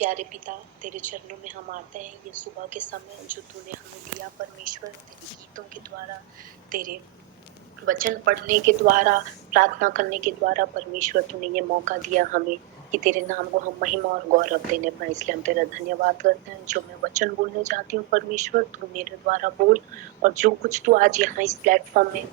प्यारे पिता, तेरे चरणों में हम आते हैं ये सुबह के समय जो तूने हमें दिया परमेश्वर, तेरे गीतों के द्वारा, तेरे वचन पढ़ने के द्वारा, प्रार्थना करने के द्वारा परमेश्वर तूने ये मौका दिया हमें कि तेरे नाम को हम महिमा और गौरव देने पाए। इसलिए हम तेरा धन्यवाद करते हैं। जो मैं वचन बोलने चाहती हूँ परमेश्वर, तू मेरे द्वारा बोल, और जो कुछ तू आज यहाँ इस प्लेटफॉर्म में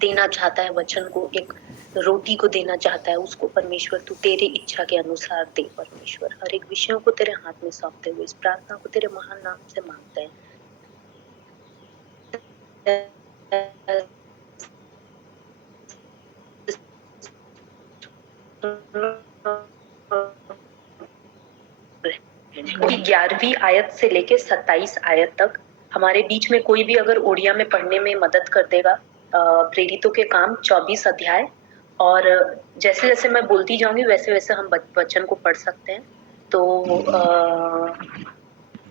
देना चाहता है, वचन को, एक रोटी को देना चाहता है, उसको परमेश्वर तू तेरी इच्छा के अनुसार दे। परमेश्वर हर एक विषयों को तेरे हाथ में सौंपते हुए इस प्रार्थना को तेरे महान नाम से मांगते हैं। की 11वीं आयत से लेके 27 आयत तक हमारे बीच में कोई भी अगर ओडिया में पढ़ने में मदद कर देगा, प्रेरितों के काम 24 अध्याय, और जैसे जैसे मैं बोलती जाऊंगी वैसे वैसे हम वचन को पढ़ सकते हैं। तो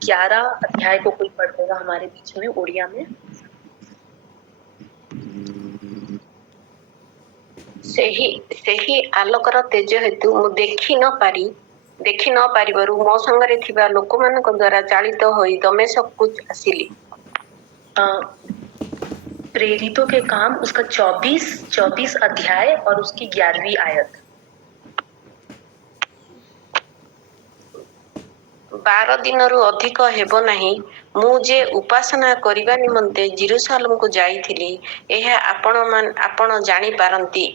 11 अध्याय को कोई पढ़ देगा हमारे बीच में ओडिया में। ସେହି ଆଲୋକର ତେଜ ହେତୁ ମୁଁ ଦେଖି ନ ପାରିବାରୁ ମୋ ସାଙ୍ଗରେ ଥିବା ଲୋକମାନଙ୍କ ଦ୍ୱାରା ଚାଳିତ ହୋଇ ଦମେଶକକୁ ଆସିଲି। प्रेरितों के काम उसका 24 अध्याय और उसकी 11वीं आयत। 12 ଦିନରୁ ଅଧିକ ହେବ ନାହିଁ ମୁଁ ଯେ ଉପାସନା କରିବା ନିମନ୍ତେ ଜେରୁସାଲେମକୁ ଯାଇଥିଲି, ଏହା ଆପଣ ଜାଣିପାରନ୍ତି।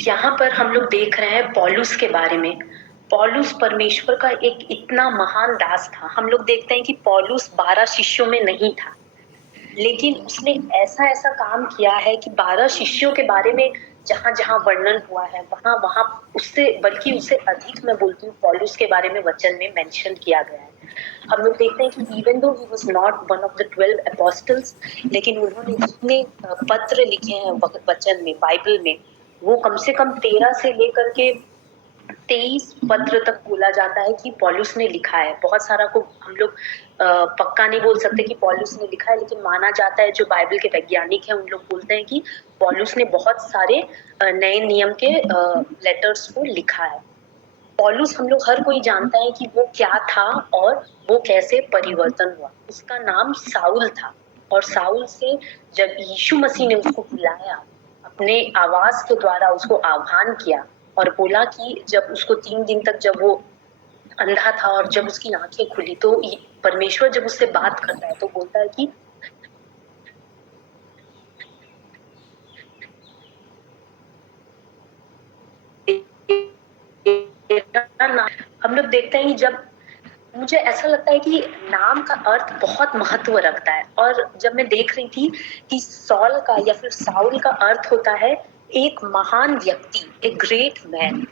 यहाँ पर हम लोग देख रहे हैं पौलुस के बारे में। पौलुस परमेश्वर का एक इतना महान दास था। हम लोग देखते हैं कि पौलुस 12 शिष्यों में नहीं था, लेकिन उसने ऐसा ऐसा काम किया है कि 12 शिष्यों के बारे में जहाँ जहाँ वर्णन हुआ है वहाँ वहाँ उससे बल्कि उससे अधिक मैं बोलती हूँ पौलुस के बारे में वचन में मेंशन किया गया है। हम लोग देखते हैं कि even though he was not one of the 12 apostles, लेकिन उन्होंने जितने पत्र लिखे हैं वचन में, बाइबल में, वो कम से कम 13 से लेकर के 23 पत्र तक बोला जाता है कि पौलुस ने लिखा है। बहुत सारा को हम लोग पक्का नहीं बोल सकते कि पौलुस ने लिखा है, लेकिन माना जाता है, जो बाइबल के वैज्ञानिक हैं उन लोग बोलते हैं कि पौलुस ने बहुत सारे नए नियम के लेटर्स को लिखा है। पौलुस हम लोग हर कोई जानता है कि वो क्या था और वो कैसे परिवर्तन हुआ। उसका नाम साउल था, और साउल से जब यीशु मसीह ने उसको बुलाया, अपने आवाज के द्वारा उसको आह्वान किया और बोला कि जब उसको 3 दिन तक जब वो अंधा था और जब उसकी आंखें खुली, तो परमेश्वर जब उससे बात करता है तो बोलता है कि हम लोग देखते हैं कि जब मुझे ऐसा लगता है कि नाम का अर्थ बहुत महत्व रखता है। और जब मैं देख रही थी कि सॉल का या फिर साउल का अर्थ होता है एक महान व्यक्ति, एक ग्रेट मैन,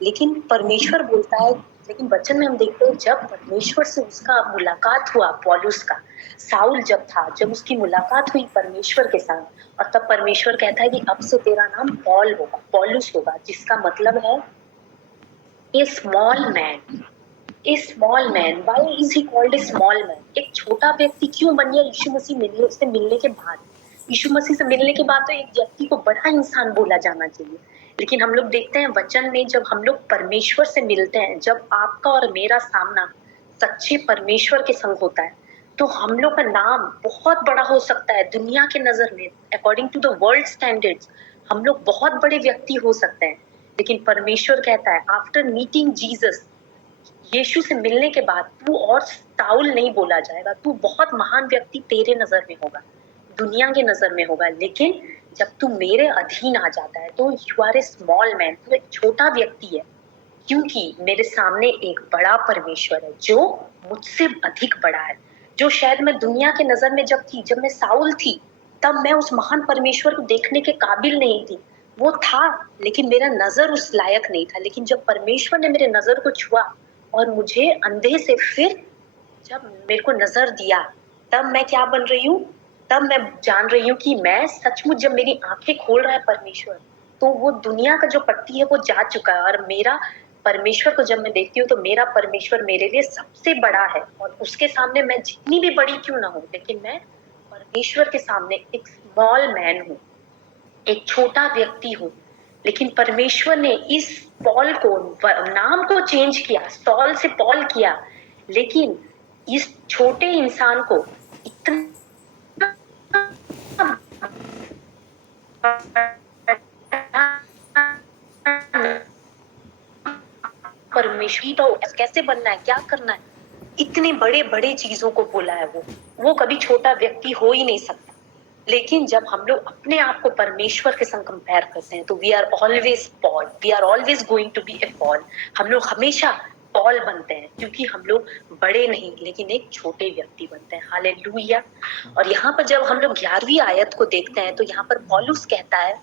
लेकिन परमेश्वर बोलता है, लेकिन वचन में हम देखते हैं जब परमेश्वर से उसका मुलाकात हुआ, पौलुस का, साउल जब उसकी मुलाकात हुई परमेश्वर के साथ, और तब परमेश्वर कहता है कि अब से तेरा नाम पॉल होगा, पौलुस होगा, जिसका मतलब है a small man. A small man, why is he called a small man? एक छोटा व्यक्ति क्यों बन गया यीशु मसीह से मिलने के बाद? यीशु मसीह से मिलने के बाद तो एक व्यक्ति को बड़ा इंसान बोला जाना चाहिए, लेकिन हम लोग देखते हैं वचन में जब हम लोग परमेश्वर से मिलते हैं, जब आपका और मेरा सामना सच्चे परमेश्वर के संग होता है, तो हम लोग का नाम बहुत बड़ा हो सकता है दुनिया के नजर में। According to the world standards हम लोग बहुत बड़े व्यक्ति हो सकते हैं, लेकिन परमेश्वर कहता है आफ्टर मीटिंग जीसस, यीशु से मिलने के बाद तू और साउल नहीं बोला जाएगा, तू बहुत महान व्यक्ति तेरे नजर में होगा, दुनिया के नजर में होगा, लेकिन जब तू मेरे अधीन आ जाता है तो you are a small man, तू एक छोटा व्यक्ति है, क्योंकि मेरे सामने एक बड़ा परमेश्वर है जो मुझसे अधिक बड़ा है। जो शायद मैं दुनिया के नजर में जब मैं साउल थी, तब मैं उस महान परमेश्वर को देखने के काबिल नहीं थी। वो था, लेकिन मेरा नजर उस लायक नहीं था, लेकिन जब परमेश्वर ने मेरे नजर को छुआ और मुझे अंधे से फिर जब मेरे को नजर दिया, तब मैं क्या बन रही हूँ, तब मैं जान रही हूँ कि मैं सचमुच, जब मेरी आंखें खोल रहा है परमेश्वर, तो वो दुनिया का जो पट्टी है वो जा चुका है, और मेरा परमेश्वर को जब मैं देखती हूँ तो मेरा परमेश्वर मेरे लिए सबसे बड़ा है, और उसके सामने मैं जितनी भी बड़ी क्यों ना हूँ, लेकिन मैं परमेश्वर के सामने एक स्मॉल मैन हूँ, एक छोटा व्यक्ति हूँ। लेकिन परमेश्वर ने इस पॉल को नाम को चेंज किया, सॉल से पॉल किया, लेकिन इस छोटे इंसान को इतना परमेश्वर तो कैसे बनना है, क्या करना है, इतने बड़े बड़े चीजों को बोला है। वो कभी छोटा व्यक्ति हो ही नहीं सकता। लेकिन जब हम लोग अपने आप को परमेश्वर के संग कंपेयर करते हैं तो we are always poor, we are always going to be a poor. हम लोग हमेशा पॉल बनते हैं, क्योंकि हम लोग बड़े नहीं लेकिन एक छोटे व्यक्ति बनते हैं। हालेलुया। और यहाँ पर जब हम लोग 11वीं आयत को देखते हैं तो यहाँ पर पौलुस कहता है,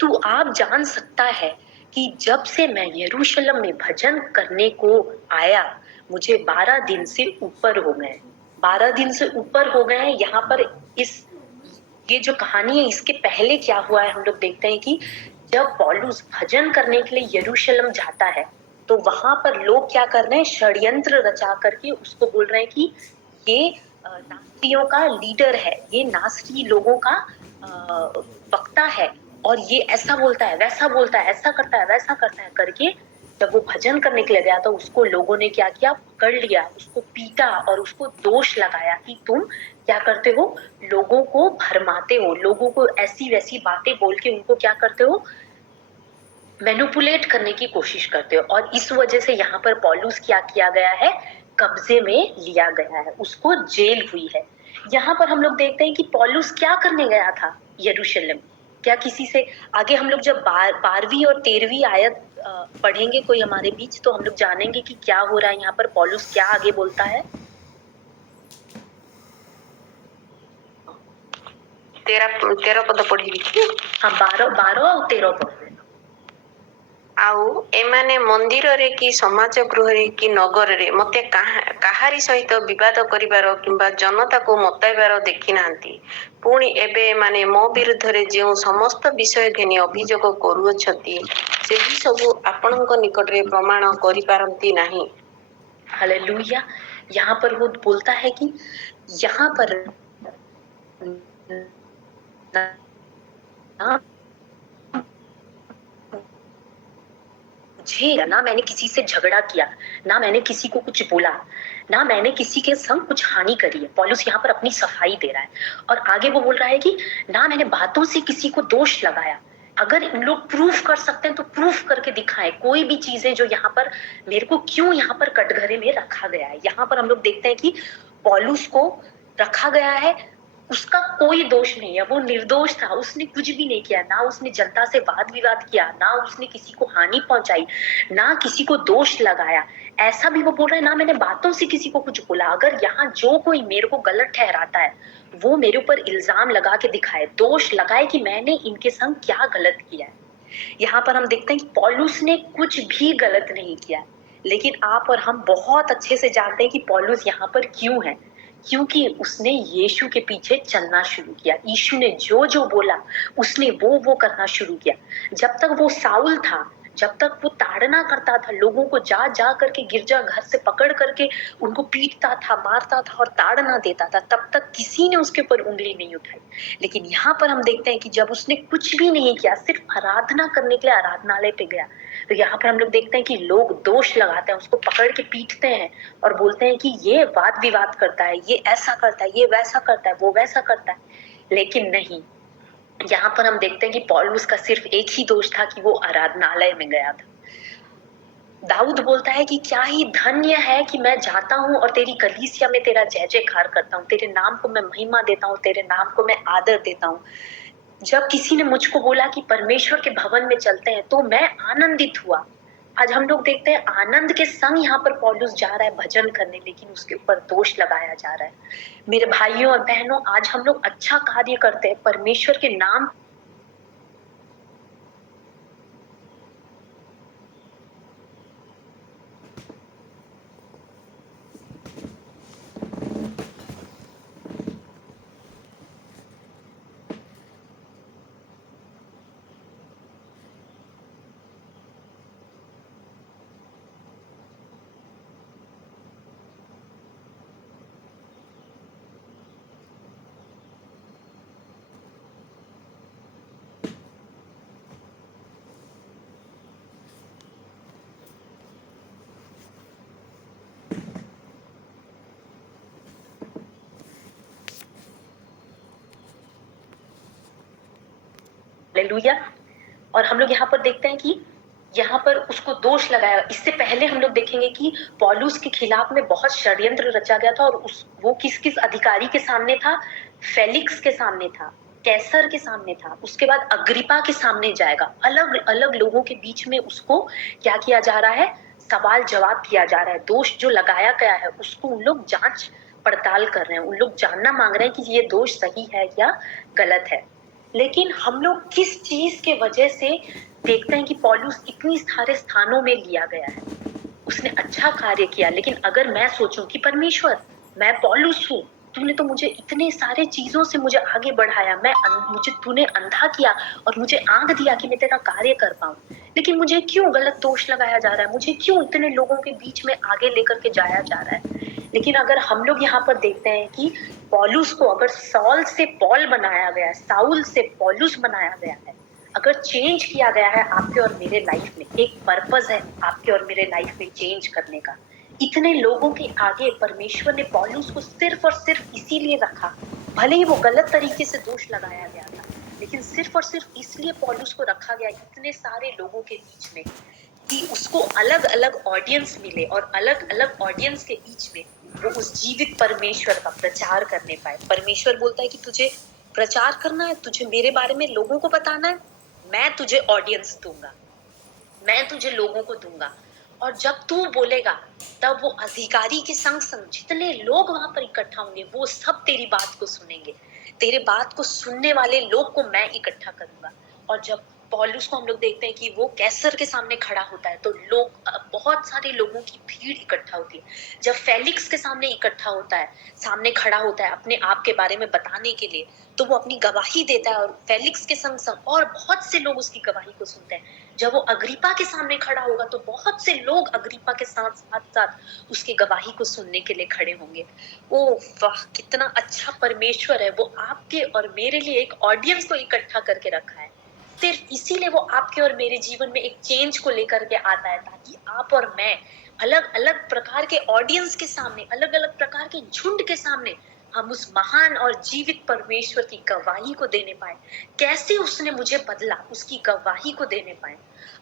तू आप जान सकता है कि जब से मैं यरूशलेम में भजन करने को आया मुझे 12 दिन से ऊपर हो गए। 12 दिन से ऊपर हो गए हैं। यहाँ पर ये जो कहानी है इसके पहले क्या हुआ है हम लोग देखते हैं कि जब पौलुस भजन करने के लिए यरूशलेम जाता है तो वहां पर लोग क्या कर रहे हैं, षड्यंत्र रचा करके उसको बोल रहे हैं कि ये नासरियों का लीडर है, ये नासरी लोगों का वक्ता है, और ये ऐसा बोलता है, वैसा बोलता है, ऐसा करता है, वैसा करता है करके जब वो भजन करने के लिए गया तो उसको लोगों ने क्या किया, पकड़ लिया, उसको पीटा और उसको दोष लगाया कि तुम क्या करते हो, लोगों को भरमाते हो, लोगों को ऐसी वैसी बातें बोल के उनको क्या करते हो, मैनिपुलेट करने की कोशिश करते हो। और इस वजह से यहाँ पर पौलुस क्या किया गया है, कब्जे में लिया गया है, उसको जेल हुई है। यहाँ पर हम लोग देखते हैं कि पौलुस क्या करने गया था यरूशलेम। क्या किसी से आगे हम लोग जब 12वीं और 13वीं आयत पढ़ेंगे कोई हमारे बीच तो हम लोग जानेंगे कि क्या हो रहा है यहाँ पर, पौलुस क्या आगे बोलता है। 13 पद पढ़ी। हाँ, 12 और 13 पढ़। ଆଉ ଏମାନେ ମନ୍ଦିରରେ କି ସମାଜ ଗୃହରେ କି ନଗରରେ ମତେ କାହାରି ସହିତ ବିବାଦ କରିବାର କିମ୍ବା ଜନତାକୁ ମତାଇବାର ଦେଖି ନାହାନ୍ତି। ପୁଣି ଏବେ ଏମାନେ ମୋ ବିରୁଦ୍ଧରେ ଯେଉଁ ସମସ୍ତ ବିଷୟ ଘେନି ଅଭିଯୋଗ କରୁଅଛନ୍ତି ସେହି ସବୁ ଆପଣଙ୍କ ନିକଟରେ ପ୍ରମାଣ କରିପାରନ୍ତି ନାହିଁ। हालेलुया। यहाँ पर वो बोलता है कि यहाँ पर मुझे ना मैंने किसी से झगड़ा किया, ना मैंने किसी को कुछ बोला, ना मैंने किसी के संग कुछ हानि करी है। पौलुस यहाँ पर अपनी सफाई दे रहा है और आगे वो बोल रहा है कि ना मैंने बातों से किसी को दोष लगाया। अगर इन लोग प्रूफ कर सकते हैं तो प्रूफ करके दिखाएं कोई भी चीजें जो यहाँ पर मेरे को क्यों यहाँ पर कटघरे में रखा गया है। यहाँ पर हम लोग देखते हैं कि पौलुस को रखा गया है, उसका कोई दोष नहीं है, वो निर्दोष था, उसने कुछ भी नहीं किया, ना उसने जनता से वाद विवाद किया, ना उसने किसी को हानि पहुंचाई, ना किसी को दोष लगाया। ऐसा भी वो बोल रहा है ना मैंने बातों से किसी को कुछ बोला। अगर यहाँ जो कोई मेरे को गलत ठहराता है वो मेरे ऊपर इल्जाम लगा के दिखाए, दोष लगाए कि मैंने इनके संग क्या गलत किया है। यहाँ पर हम देखते हैं कि पौलुस ने कुछ भी गलत नहीं किया, लेकिन आप और हम बहुत अच्छे से जानते हैं कि पौलुस यहाँ पर क्यों है, क्योंकि उसने यीशु के पीछे चलना शुरू किया। यीशु ने जो जो बोला उसने वो करना शुरू किया। जब तक वो साउल था, जब तक वो ताड़ना करता था, लोगों को जा जा करके गिरजा घर से पकड़ करके उनको पीटता था, मारता था और ताड़ना देता था, तब तक किसी ने उसके ऊपर उंगली नहीं उठाई। लेकिन यहाँ पर हम देखते हैं कि जब उसने कुछ भी नहीं किया, सिर्फ आराधना करने के लिए आराधनालय पे गया, तो यहाँ पर हम लोग देखते हैं कि लोग दोष लगाते हैं, उसको पकड़ के पीटते हैं और बोलते हैं कि ये वाद विवाद करता है, ये ऐसा करता है, ये वैसा करता है, वो वैसा करता है। लेकिन नहीं, यहाँ पर हम देखते हैं कि पौलुस का सिर्फ एक ही दोष था कि वो आराधनालय में गया था। दाऊद बोलता है कि क्या ही धन्य है कि मैं जाता हूँ और तेरी कलीसिया में तेरा जय जयकार करता हूँ, तेरे नाम को मैं महिमा देता हूँ, तेरे नाम को मैं आदर देता हूँ। जब किसी ने मुझको बोला कि परमेश्वर के भवन में चलते हैं तो मैं आनंदित हुआ। आज हम लोग देखते हैं आनंद के संग यहाँ पर पौलुस जा रहा है भजन करने, लेकिन उसके ऊपर दोष लगाया जा रहा है। मेरे भाइयों और बहनों, आज हम लोग अच्छा कार्य करते हैं, परमेश्वर के नाम हालेलुया। और हम लोग यहाँ पर देखते हैं कि यहाँ पर उसको दोष लगाया। इससे पहले हम लोग देखेंगे कि पौलुस के खिलाफ में बहुत षड्यंत्र रचा गया था, और वो किस किस अधिकारी के सामने था? फेलिक्स के सामने था, कैसर के सामने था, उसके बाद अग्रिपा के सामने जाएगा। अलग अलग लोगों के बीच में उसको क्या किया जा रहा है? सवाल जवाब किया जा रहा है। दोष जो लगाया गया है उसको उन लोग जांच पड़ताल कर रहे हैं, उन लोग जानना मांग रहे हैं कि ये दोष सही है या गलत है। लेकिन हम लोग किस चीज के वजह से देखते हैं कि पौलुस इतनी सारे स्थानों में लिया गया है? उसने अच्छा कार्य किया, लेकिन अगर मैं सोचूं कि परमेश्वर, मैं पौलुस हूँ, तूने तो मुझे इतने सारे चीजों से मुझे आगे बढ़ाया, मुझे तूने अंधा किया और मुझे आंख दिया कि मैं तेरा कार्य कर पाऊं, लेकिन मुझे क्यों गलत दोष लगाया जा रहा है? मुझे क्यों इतने लोगों के बीच में आगे लेकर के जाया जा रहा है? लेकिन अगर हम लोग यहाँ पर देखते हैं कि पौलुस को अगर सॉल से पॉल बनाया गया है, साउल से पौलुस बनाया गया है, अगर चेंज किया गया है आपके और मेरे लाइफ में, एक पर्पस है आपके और मेरे लाइफ में चेंज करने का। इतने लोगों के आगे परमेश्वर ने पौलुस को सिर्फ और सिर्फ इसीलिए रखा, भले ही वो गलत तरीके से दोष लगाया गया था, लेकिन सिर्फ और सिर्फ इसलिए पौलुस को रखा गया इतने सारे लोगों के बीच में कि उसको अलग अलग ऑडियंस मिले, और अलग अलग ऑडियंस के बीच में वो उस जीवित परमेश्वर का प्रचार करने पाए। परमेश्वर बोलता है कि तुझे प्रचार करना है, तुझे मेरे बारे में लोगों को बताना है, मैं तुझे ऑडियंस दूंगा, मैं तुझे लोगों को दूंगा। और जब तू बोलेगा तब वो अधिकारी के संग संग जितने लोग वहां पर इकट्ठा होंगे वो सब तेरी बात को सुनेंगे। तेरे बात को सुनने वाले लोग को मैं इकट्ठा करूंगा। और जब पौलुस को हम लोग देखते हैं कि वो कैसर के सामने खड़ा होता है तो लोग, बहुत सारे लोगों की भीड़ इकट्ठा होती है। जब फेलिक्स के सामने इकट्ठा होता है, सामने खड़ा होता है अपने आप के बारे में बताने के लिए, तो वो अपनी गवाही देता है, और फेलिक्स के संग संग और बहुत से लोग उसकी गवाही को सुनते हैं। जब वो अग्रिपा के सामने खड़ा होगा तो बहुत से लोग अग्रिपा के साथ साथ साथ उसकी गवाही को सुनने के लिए खड़े होंगे। ओ वाह, कितना अच्छा परमेश्वर है! वो आपके और मेरे लिए एक ऑडियंस को इकट्ठा करके रखा है। सिर्फ इसीलिए वो आपके और मेरे जीवन में एक चेंज को लेकर के आता है, ताकि आप और मैं अलग अलग प्रकार के ऑडियंस के सामने, अलग अलग प्रकार के झुंड के सामने हम उस महान और जीवित परमेश्वर की गवाही को देने पाए। कैसे उसने मुझे बदला, उसकी गवाही को देने पाए।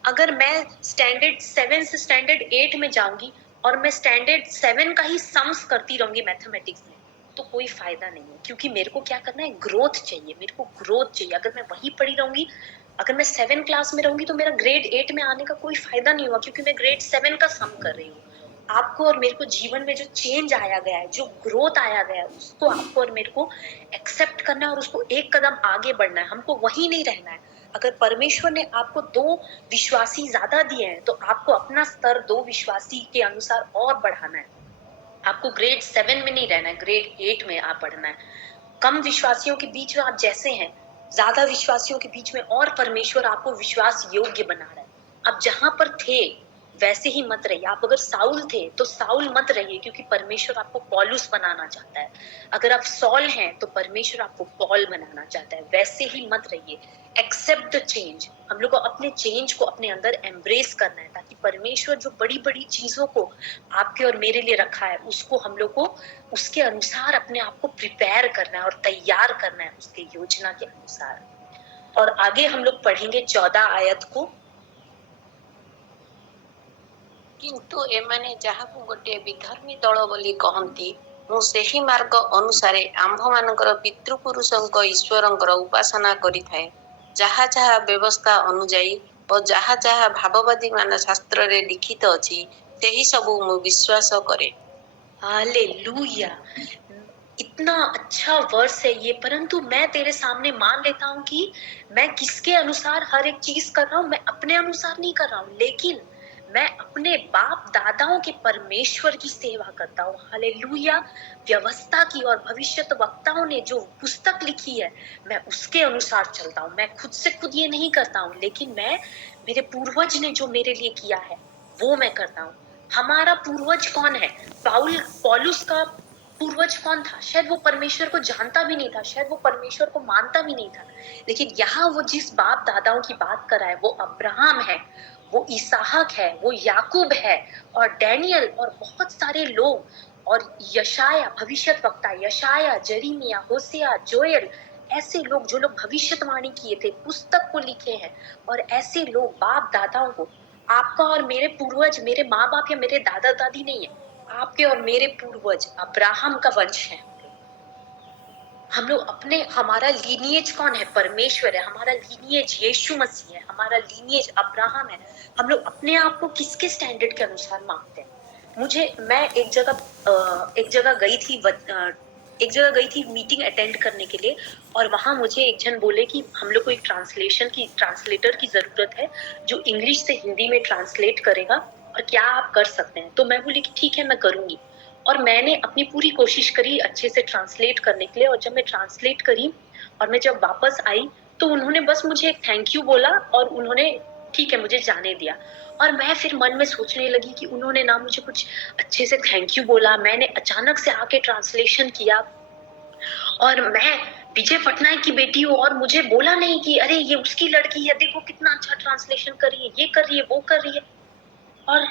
अगर मैं स्टैंडर्ड 7 से स्टैंडर्ड 8 में जाऊंगी और मैं स्टैंडर्ड 7 का ही सम्स करती रहूंगी मैथमेटिक्स में, तो कोई फायदा नहीं है, क्योंकि मेरे को क्या करना है? ग्रोथ चाहिए, मेरे को ग्रोथ चाहिए। अगर मैं वही पड़ी रहूंगी, अगर मैं 7 क्लास में रहूंगी, तो मेरा ग्रेड 8 में आने का कोई फायदा नहीं हुआ, क्योंकि मैं ग्रेड 7 का सम कर रही हूँ। आपको और मेरे को जीवन में जो चेंज आया गया है, जो ग्रोथ आया गया है, उसको आपको और मेरे को एक्सेप्ट करना है और उसको एक कदम आगे बढ़ना है। हमको वही नहीं रहना है। अगर परमेश्वर ने आपको 2 विश्वासी ज्यादा दिए हैं तो आपको अपना स्तर 2 विश्वासी के अनुसार और बढ़ाना है। आपको ग्रेड 7 में नहीं रहना है, ग्रेड 8 में आप बढ़ना है। कम विश्वासियों के बीच में आप जैसे हैं, ज्यादा विश्वासियों के बीच में और परमेश्वर आपको विश्वास योग्य बना रहा है। अब जहां पर थे वैसे ही मत रहिए। आप अगर साउल थे तो साउल मत रहिए, क्योंकि परमेश्वर आपको पौलुस बनाना चाहता है। अगर आप सॉल हैं तो परमेश्वर आपको पॉल बनाना चाहता है। वैसे ही मत रहिए। Accept the change. हम लोग को अपने चेंज को अपने अंदर एम्ब्रेस करना है, ताकि परमेश्वर जो बड़ी बड़ी चीजों को आपके और मेरे लिए रखा है उसको हम लोग को उसके अनुसार अपने आप को प्रिपेयर करना है और तैयार करना है उसके योजना के अनुसार। और आगे हम लोग पढ़ेंगे 14 आयत को। किंतु एमाने जाहाकु गोटे विधर्मी दल बोली कहंती, मु सेही मार्ग अनुसारे आम्भमानकर पितृपुरुषंक ईश्वरंकर उपासना करिथाए, जाहा जाहा व्यवस्था अनुजाई और जाहा जाहा भाववादी मान शास्त्र रे लिखित अछि, सेही सबु मु विश्वास करे। हालेलुया! इतना अच्छा वर्स है ये। परंतु मैं तेरे सामने मान लेता हूँ कि मैं किसके अनुसार हर एक चीज कर रहा हूँ? मैं अपने अनुसार नहीं कर रहा हूँ, लेकिन मैं अपने बाप दादाओं के परमेश्वर की सेवा करता हूँ। हालेलुया! व्यवस्था की और भविष्यत वक्ताओं ने जो पुस्तक लिखी है, मैं उसके अनुसार चलता हूँ। मैं खुद से खुद ये नहीं करता हूँ, लेकिन मैं, मेरे पूर्वज ने जो मेरे लिए किया है वो मैं करता हूँ। हमारा पूर्वज कौन है? पौलुस का पूर्वज कौन था? शायद वो परमेश्वर को जानता भी नहीं था, शायद वो परमेश्वर को मानता भी नहीं था, लेकिन यहाँ वो जिस बाप दादाओं की बात कर रहा है वो अब्राहम है, वो इसहाक है, वो याकूब है, और डैनियल और बहुत सारे लोग, और यशाया भविष्यत वक्ता, यशाया, जरीमिया, होसिया, जोएल, ऐसे लोग जो लोग भविष्यवाणी किए थे, पुस्तक को लिखे हैं, और ऐसे लोग बाप दादाओं को, आपका और मेरे पूर्वज मेरे माँ बाप या मेरे दादा दादी नहीं है, आपके और मेरे पूर्वज अब्राहम का वंश है। हम लोग अपने, हमारा लीनिएज कौन है? परमेश्वर है। हमारा लीनिएज यीशु मसीह है। हमारा लीनिएज अब्राहम है। हम लोग अपने आप को किसके स्टैंडर्ड के अनुसार मापते हैं? मैं एक जगह गई थी मीटिंग अटेंड करने के लिए, और वहां मुझे एक जन बोले कि हम लोग को एक ट्रांसलेटर की जरूरत है जो इंग्लिश से हिंदी में ट्रांसलेट करेगा, और क्या आप कर सकते हैं? तो मैं बोली कि ठीक है, मैं करूंगी। और मैंने अपनी पूरी कोशिश करी अच्छे से ट्रांसलेट करने के लिए, और जब मैं ट्रांसलेट करी और मैं जब वापस आई तो उन्होंने बस मुझे एक थैंक यू बोला, और उन्होंने ठीक है मुझे जाने दिया। और मैं फिर मन में सोचने लगी कि उन्होंने ना मुझे कुछ अच्छे से थैंक यू बोला, मैंने अचानक से आके ट्रांसलेशन किया, और मैं विजय पटनायक की बेटी हूँ, और मुझे बोला नहीं कि अरे ये उसकी लड़की है, देखो कितना अच्छा ट्रांसलेशन कर रही है, ये कर रही है, वो कर रही है। और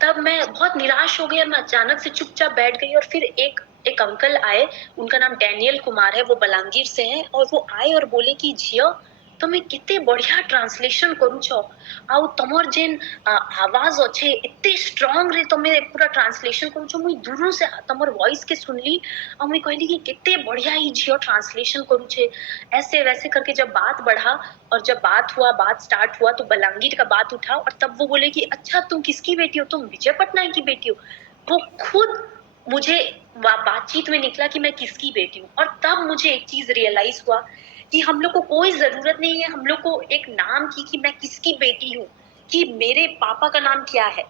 तब मैं बहुत निराश हो गई, और मैं अचानक से चुपचाप बैठ गई। और फिर एक अंकल आए, उनका नाम डैनियल कुमार है, वो बलांगीर से हैं, और वो आए और बोले कि झियो તમે કેતે बढ़िया ट्रांसलेशन करू छो, आउ तमर जेन आवाज अच्छे इतने स्ट्रांग रे, तमे पूरा ट्रांसलेशन करू छो। मुई दूरों से तमर वॉइस के सुनली, और मुई कहली कि केते बढ़िया ही झियो ट्रांसलेशन करू छे। ऐसे वैसे करके जब बात बढ़ा, और जब बात स्टार्ट हुआ, तो बलांगीर का बात उठा, और तब वो बोले कि अच्छा तुम किसकी बेटी हो? तुम विजय पटनायक की बेटी हो? वो खुद मुझे बातचीत में निकला कि मैं किसकी बेटी हूँ। और तब मुझे एक चीज रियलाइज हुआ कि हम लोग को कोई जरूरत नहीं है हम लोग को एक नाम की, कि मैं किसकी बेटी हूँ, कि मेरे पापा का नाम क्या है।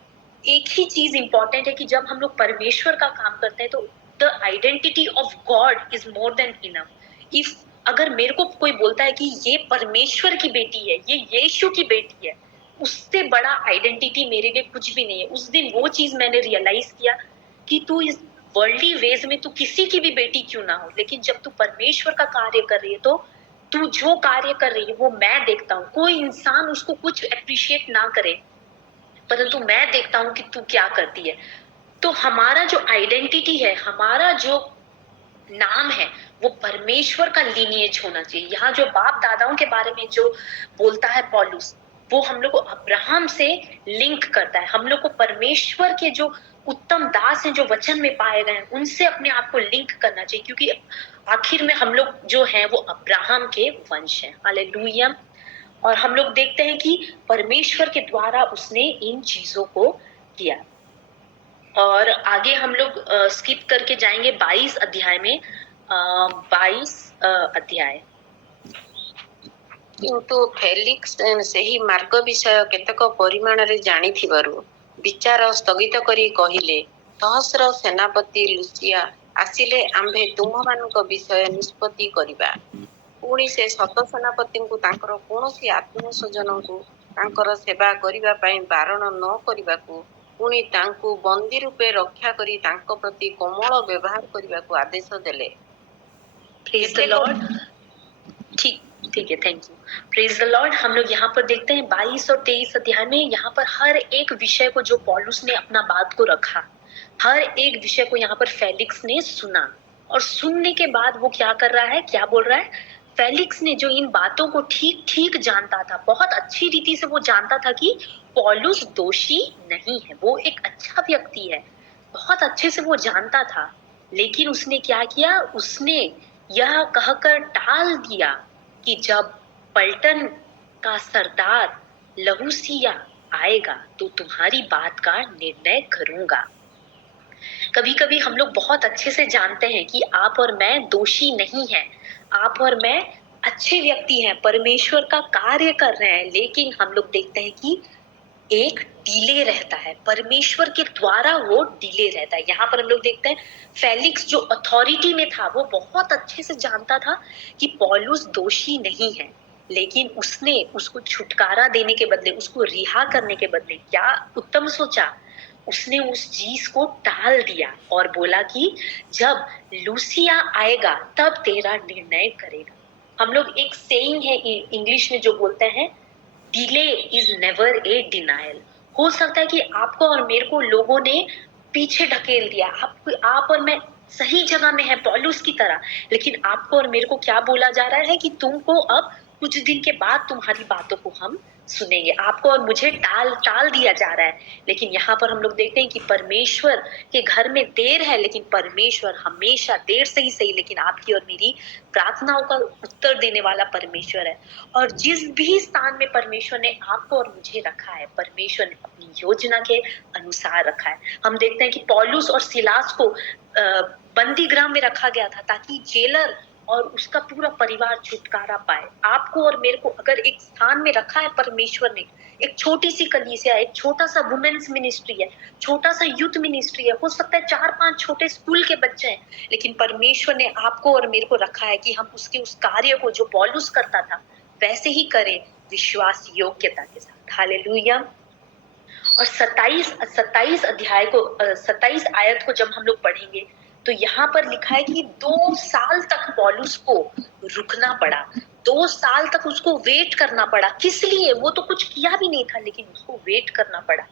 एक ही चीज इंपॉर्टेंट है कि जब हम लोग परमेश्वर का काम करते हैं तो the identity of God is more than enough. If अगर मेरे को कोई बोलता है कि ये परमेश्वर की बेटी है, ये यीशु की बेटी है, उससे बड़ा आइडेंटिटी मेरे लिए कुछ भी नहीं है। उस दिन वो चीज मैंने रियलाइज किया कि तू इस वर्ल्डली वेज में तू किसी की भी बेटी क्यों ना हो, लेकिन जब तू परमेश्वर का कार्य कर रही है तो तू जो कार्य कर रही है वो मैं देखता हूँ। कोई इंसान उसको कुछ अप्रिशिएट ना करे, परंतु मैं देखता हूँ कि तू क्या करती है। तो हमारा जो आइडेंटिटी है, हमारा जो नाम है, वो परमेश्वर का लीनिएज होना चाहिए। यहाँ जो बाप दादाओं के बारे में जो बोलता है पौलुस, वो हम लोग को अब्राहम से लिंक करता है। हम लोग को परमेश्वर के जो उत्तम दास हैं, जो वचन में पाए गए हैं, उनसे अपने आप को लिंक करना चाहिए, क्योंकि आखिर में हम लोग जो हैं वो अब्राहम के वंश हैं। हालेलुया। और हम लोग देखते हैं कि परमेश्वर के द्वारा उसने इन चीजों को किया। और आगे हम लोग स्किप करके जाएंगे 22 अध्याय में। 22 अध्याय। କିନ୍ତୁ ଫେଲିକ୍ସ ସେହି ମାର୍ଗ ବିଷୟ କେତେକ ପରିମାଣରେ ଜାଣିଥିବାରୁ ବିଚାର ସ୍ଥଗିତ କରି କହିଲେ, ସହସ୍ର ସେନାପତି ଲୁସିଆ ଆସିଲେ ଆମ୍ଭେ ତୁମମାନଙ୍କ ବିଷୟ ନିଷ୍ପତ୍ତି କରିବା। ପୁଣି ସେ ଶତ ସେନାପତିଙ୍କୁ ତାଙ୍କର କୌଣସି ଆତ୍ମୀୟ ସ୍ୱଜନଙ୍କୁ ତାଙ୍କର ସେବା କରିବା ପାଇଁ ବାରଣ ନ କରିବାକୁ, ପୁଣି ତାଙ୍କୁ ବନ୍ଦୀ ରୂପେ ରକ୍ଷା କରି ତାଙ୍କ ପ୍ରତି କୋମଳ ବ୍ୟବହାର କରିବାକୁ ଆଦେଶ ଦେଲେ। Praise the Lord. ठीक है, thank you. Praise the Lord. हम लोग यहाँ पर देखते हैं 22 और 23 अध्याय में, यहाँ पर हर एक विषय को जो पौलुस ने अपना बात को रखा, हर एक विषय को यहाँ पर फेलिक्स ने सुना, और सुनने के बाद वो क्या कर रहा है, क्या बोल रहा है? फेलिक्स ने जो इन बातों को ठीक ठीक जानता था, बहुत अच्छी रीति से वो जानता था कि पौलुस दोषी नहीं है, वो एक अच्छा व्यक्ति है, बहुत अच्छे से वो जानता था। लेकिन उसने क्या किया? उसने यह कहकर टाल दिया कि जब पलटन का सरदार लहूसिया आएगा तो तुम्हारी बात का निर्णय करूंगा। कभी कभी हम लोग बहुत अच्छे से जानते हैं कि आप और मैं दोषी नहीं हैं, आप और मैं अच्छे व्यक्ति हैं, परमेश्वर का कार्य कर रहे हैं, लेकिन हम लोग देखते हैं कि एक डिले रहता है, परमेश्वर के द्वारा वो डिले रहता है। यहाँ पर हम लोग देखते हैं फेलिक्स जो अथॉरिटी में था वो बहुत अच्छे से जानता था कि पौलुस दोषी नहीं है, लेकिन उसने उसको छुटकारा देने के बदले, उसको रिहा करने के बदले क्या उत्तम सोचा? उसने उस चीज को टाल दिया और बोला कि जब लूसिया आएगा तब तेरा निर्णय करेगा। हम लोग एक सेइंग है इंग्लिश में जो बोलते हैं, delay is never a denial. हो सकता है कि आपको और मेरे को लोगों ने पीछे ढकेल दिया, आप और मैं सही जगह में है पौलुस की तरह, लेकिन आपको और मेरे को क्या बोला जा रहा है कि तुमको अब कुछ दिन के बाद तुम्हारी बातों को हम सुनेंगे, आपको और मुझे टाल टाल दिया जा रहा है। लेकिन यहाँ पर हम लोग देखते हैं कि परमेश्वर के घर में देर है, लेकिन परमेश्वर हमेशा, देर से ही सही लेकिन आपकी और मेरी प्रार्थनाओं का उत्तर देने वाला परमेश्वर है। और जिस भी स्थान में परमेश्वर ने आपको और मुझे रखा है, परमेश्वर ने अपनी योजना के अनुसार रखा है। हम देखते हैं कि पौलुस और सिलास को बंदी गृह में रखा गया था ताकि जेलर और उसका पूरा परिवार छुटकारा पाए। आपको और मेरे को अगर एक स्थान में रखा है परमेश्वर ने, एक छोटी सी कलीसिया है, एक छोटा सा वुमेन्स मिनिस्ट्री है, छोटा सा यूथ मिनिस्ट्री है, हो सकता है 4-5 छोटे स्कूल के बच्चे हैं, लेकिन परमेश्वर ने आपको और मेरे को रखा है कि हम उसके उस कार्य को जो पौलुस करता था वैसे ही करें, विश्वास योग्यता के साथ। हालेलुया। और 27 अध्याय को 27 आयत को जब हम लोग पढ़ेंगे तो यहाँ पर लिखा है कि 2 साल तक पौलुस को रुकना पड़ा, 2 साल तक उसको वेट करना पड़ा। किस लिए? वो तो कुछ किया भी नहीं था, लेकिन उसको वेट करना पड़ा।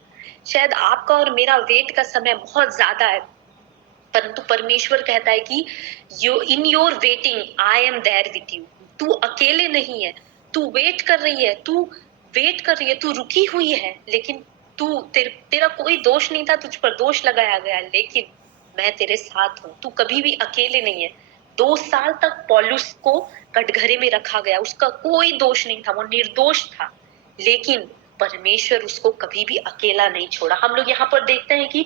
शायद आपका और मेरा वेट का समय बहुत ज्यादा है, परंतु परमेश्वर कहता है कि in your waiting I am there with you. तू अकेले नहीं है, तू वेट कर रही है, तू वेट कर रही है, तू रुकी हुई है, लेकिन तेरा कोई दोष नहीं था, तुझ पर दोष लगाया गया, लेकिन मैं तेरे साथ हूँ, तू कभी भी अकेले नहीं है। 2 साल तक पौलुस को कटघरे में रखा गया, उसका कोई दोष नहीं था, वो निर्दोष था, लेकिन परमेश्वर उसको कभी भी अकेला नहीं छोड़ा। हम लोग यहाँ पर देखते हैं कि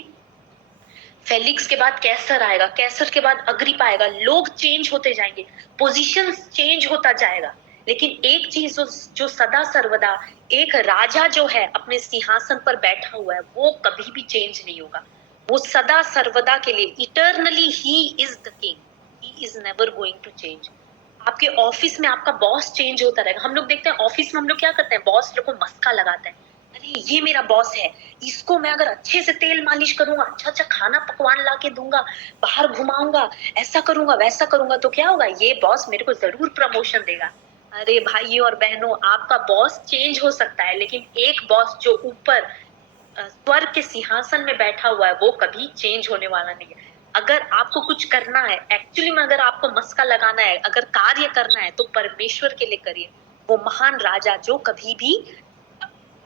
फेलिक्स के बाद कैसर आएगा, कैसर के बाद अग्रिप्पा आएगा, लोग चेंज होते जाएंगे, पोजीशन चेंज होता जाएगा, लेकिन एक चीज जो सदा सर्वदा एक राजा जो है अपने सिंहासन पर बैठा हुआ है वो कभी भी चेंज नहीं होगा। वो सदा सर्वदा के लिए, eternally he is the king, he is never going to change. आपके ऑफिस में आपका बॉस चेंज होता रहेगा। हम लोग देखते हैं ऑफिस में हम लोग क्या करते हैं, बॉस लोग को मस्का लगाते हैं, अरे ये मेरा बॉस है, इसको मैं अगर अच्छे से तेल मालिश करूंगा, अच्छा अच्छा खाना पकवान ला के दूंगा, बाहर घुमाऊंगा, ऐसा करूंगा वैसा करूंगा, तो क्या होगा, ये बॉस मेरे को जरूर प्रमोशन देगा। अरे भाइयों और बहनों, आपका बॉस चेंज हो सकता है, लेकिन एक बॉस जो ऊपर स्वर्ग के सिंहासन में बैठा हुआ है वो कभी चेंज होने वाला नहीं है। अगर आपको कुछ करना है, एक्चुअली में अगर आपको मस्का लगाना है, अगर कार्य करना है, तो परमेश्वर के लिए करिए। वो महान राजा जो कभी भी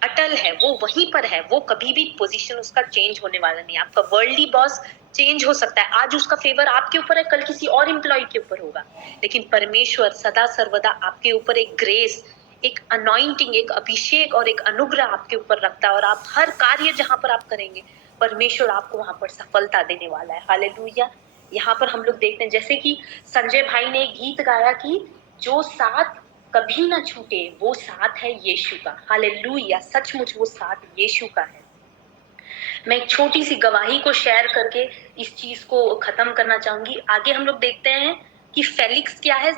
अटल है, वो वहीं पर है, वो कभी भी पोजीशन उसका चेंज होने वाला नहीं। आपका वर्ल्डली बॉस चेंज हो सकता है, आज उसका फेवर आपके ऊपर है, कल किसी और एम्प्लॉय के ऊपर होगा, लेकिन परमेश्वर सदा सर्वदा आपके ऊपर एक ग्रेस, एक अनॉइंटिंग, एक अभिषेक और एक अनुग्रह आपके ऊपर रखता है, और आप हर कार्य जहां पर आप करेंगे परमेश्वर आपको वहां पर सफलता देने वाला है। हालेलुया। यहाँ पर हम लोग देखते हैं जैसे कि संजय भाई ने गीत गाया कि जो साथ कभी ना छूटे वो साथ है यीशु का। हालेलुया, सचमुच वो साथ यीशु का है। मैं एक छोटी सी गवाही को शेयर करके इस चीज को खत्म करना चाहूंगी। आगे हम लोग देखते हैं कि फेलिक्स क्या है,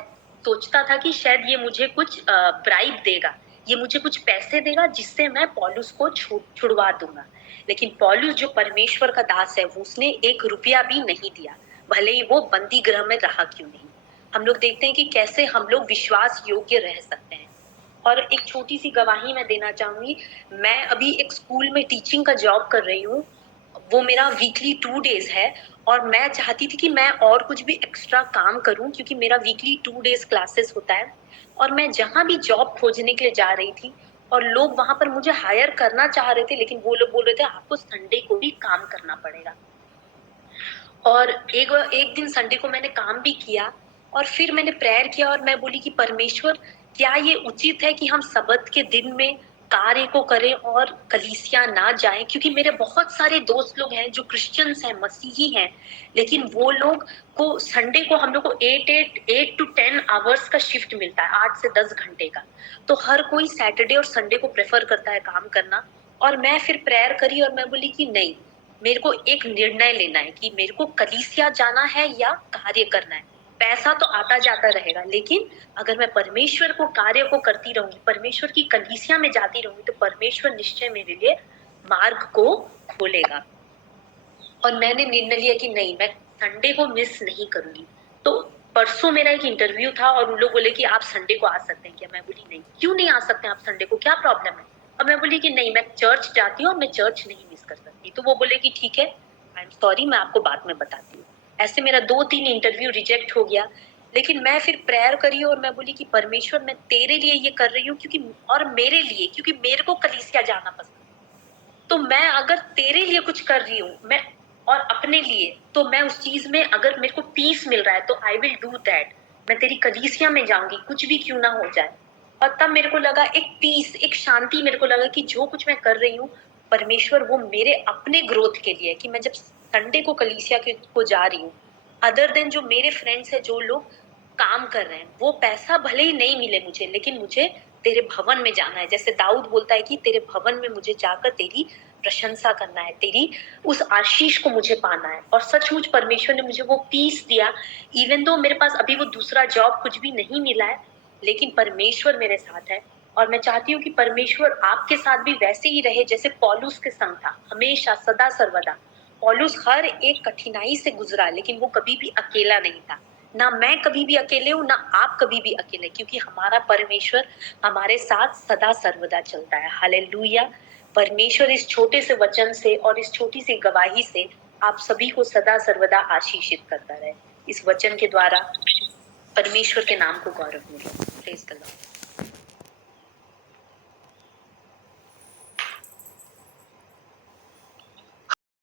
सोचता था कि शायद ये मुझे कुछ ब्राइब देगा, ये मुझे कुछ पैसे देगा जिससे मैं पौलुस को छुड़वा दूंगा, लेकिन पौलुस जो परमेश्वर का दास है वो उसने 1 रुपया भी नहीं दिया, भले ही वो बंदी गृह में रहा क्यों नहीं। हम लोग देखते हैं कि कैसे हम लोग विश्वास योग्य रह सकते हैं। और एक छोटी सी गवाही मैं देना चाहूंगी। मैं अभी एक स्कूल में टीचिंग का जॉब कर रही हूँ, वो मेरा वीकली 2 डेज है, और मैं चाहती थी कि मैं और कुछ भी एक्स्ट्रा काम करूं क्योंकि मेरा वीकली 2 डेज क्लासेस होता है। और मैं जहां भी जॉब खोजने के लिए जा रही थी और लोग वहां पर मुझे हायर करना चाह रहे थे, लेकिन वो लोग बोल रहे थे आपको संडे को भी काम करना पड़ेगा। और एक दिन संडे को मैंने काम भी किया, और फिर मैंने प्रेयर किया और मैं बोली कि परमेश्वर, क्या ये उचित है कि हम सबत के दिन में कार्य को करें और कलीसिया ना जाएं? क्योंकि मेरे बहुत सारे दोस्त लोग हैं जो क्रिश्चियंस हैं, मसीही हैं, लेकिन वो लोग को संडे को हम लोग को 8 to 10 आवर्स का शिफ्ट मिलता है, 8 से 10 घंटे का। तो हर कोई सैटरडे और संडे को प्रेफर करता है काम करना। और मैं फिर प्रेयर करी और मैं बोली कि नहीं, मेरे को एक निर्णय लेना है कि मेरे को कलीसिया जाना है या कार्य करना है। पैसा तो आता जाता रहेगा, लेकिन अगर मैं परमेश्वर को कार्य को करती रहूंगी, परमेश्वर की कलीसिया में जाती रहूंगी, तो परमेश्वर निश्चय मेरे लिए मार्ग को खोलेगा। और मैंने निर्णय लिया कि नहीं, मैं संडे को मिस नहीं करूंगी। तो परसों मेरा एक इंटरव्यू था और उन लोग बोले कि आप संडे को आ सकते हैं क्या? मैं बोली नहीं, क्यों नहीं आ सकते आप संडे को, क्या प्रॉब्लम है? और मैं बोली कि नहीं, मैं चर्च जाती हूँ, मैं चर्च नहीं मिस कर सकती। तो वो बोले कि ठीक है, आई एम सॉरी, मैं आपको बाद में बताती हूँ। ऐसे मेरा 2-3 इंटरव्यू रिजेक्ट हो गया, लेकिन मैं फिर प्रेयर करी और मैं बोली कि परमेश्वर मैं तेरे लिए ये कर रही हूँ, क्योंकि और मेरे लिए, क्योंकि मेरे को कलीसिया जाना पसंद है। तो मैं अगर तेरे लिए कुछ कर रही हूँ, मैं और अपने लिए, तो मैं उस चीज में अगर मेरे को पीस मिल रहा है तो आई विल डू दैट। मैं तेरी कलीसिया में जाऊंगी, कुछ भी क्यों ना हो जाए। और तब मेरे को लगा एक पीस, एक शांति, मेरे को लगा कि जो कुछ मैं कर रही हूँ परमेश्वर वो मेरे अपने ग्रोथ के लिए है। कि मैं जब संडे को कलीसिया को जा रही हूँ, अदर देन जो मेरे फ्रेंड्स है, जो लोग काम कर रहे हैं, वो पैसा भले ही नहीं मिले मुझे, लेकिन मुझे तेरे भवन में जाना है। जैसे दाऊद बोलता है कि तेरे भवन में मुझे जाकर तेरी प्रशंसा करना है, तेरी उस आशीष को मुझे पाना है। और सचमुच परमेश्वर ने मुझे वो पीस दिया। इवन दो मेरे पास अभी वो दूसरा जॉब कुछ भी नहीं मिला है, लेकिन परमेश्वर मेरे साथ है। और मैं चाहती हूँ कि परमेश्वर आपके साथ भी वैसे ही रहे जैसे पौलुस के संग था, हमेशा सदा सर्वदा। पौलुस हर एक कठिनाई से गुजरा, लेकिन वो कभी भी अकेला नहीं था। ना मैं कभी भी अकेले हूँ, ना आप कभी भी अकेले, क्योंकि हमारा परमेश्वर हमारे साथ सदा सर्वदा चलता है। हालेलुया। परमेश्वर इस छोटे से वचन से और इस छोटी सी गवाही से आप सभी को सदा सर्वदा आशीषित करता रहे। इस वचन के द्वारा परमेश्वर के नाम को गौरव मिले। Praise the Lord.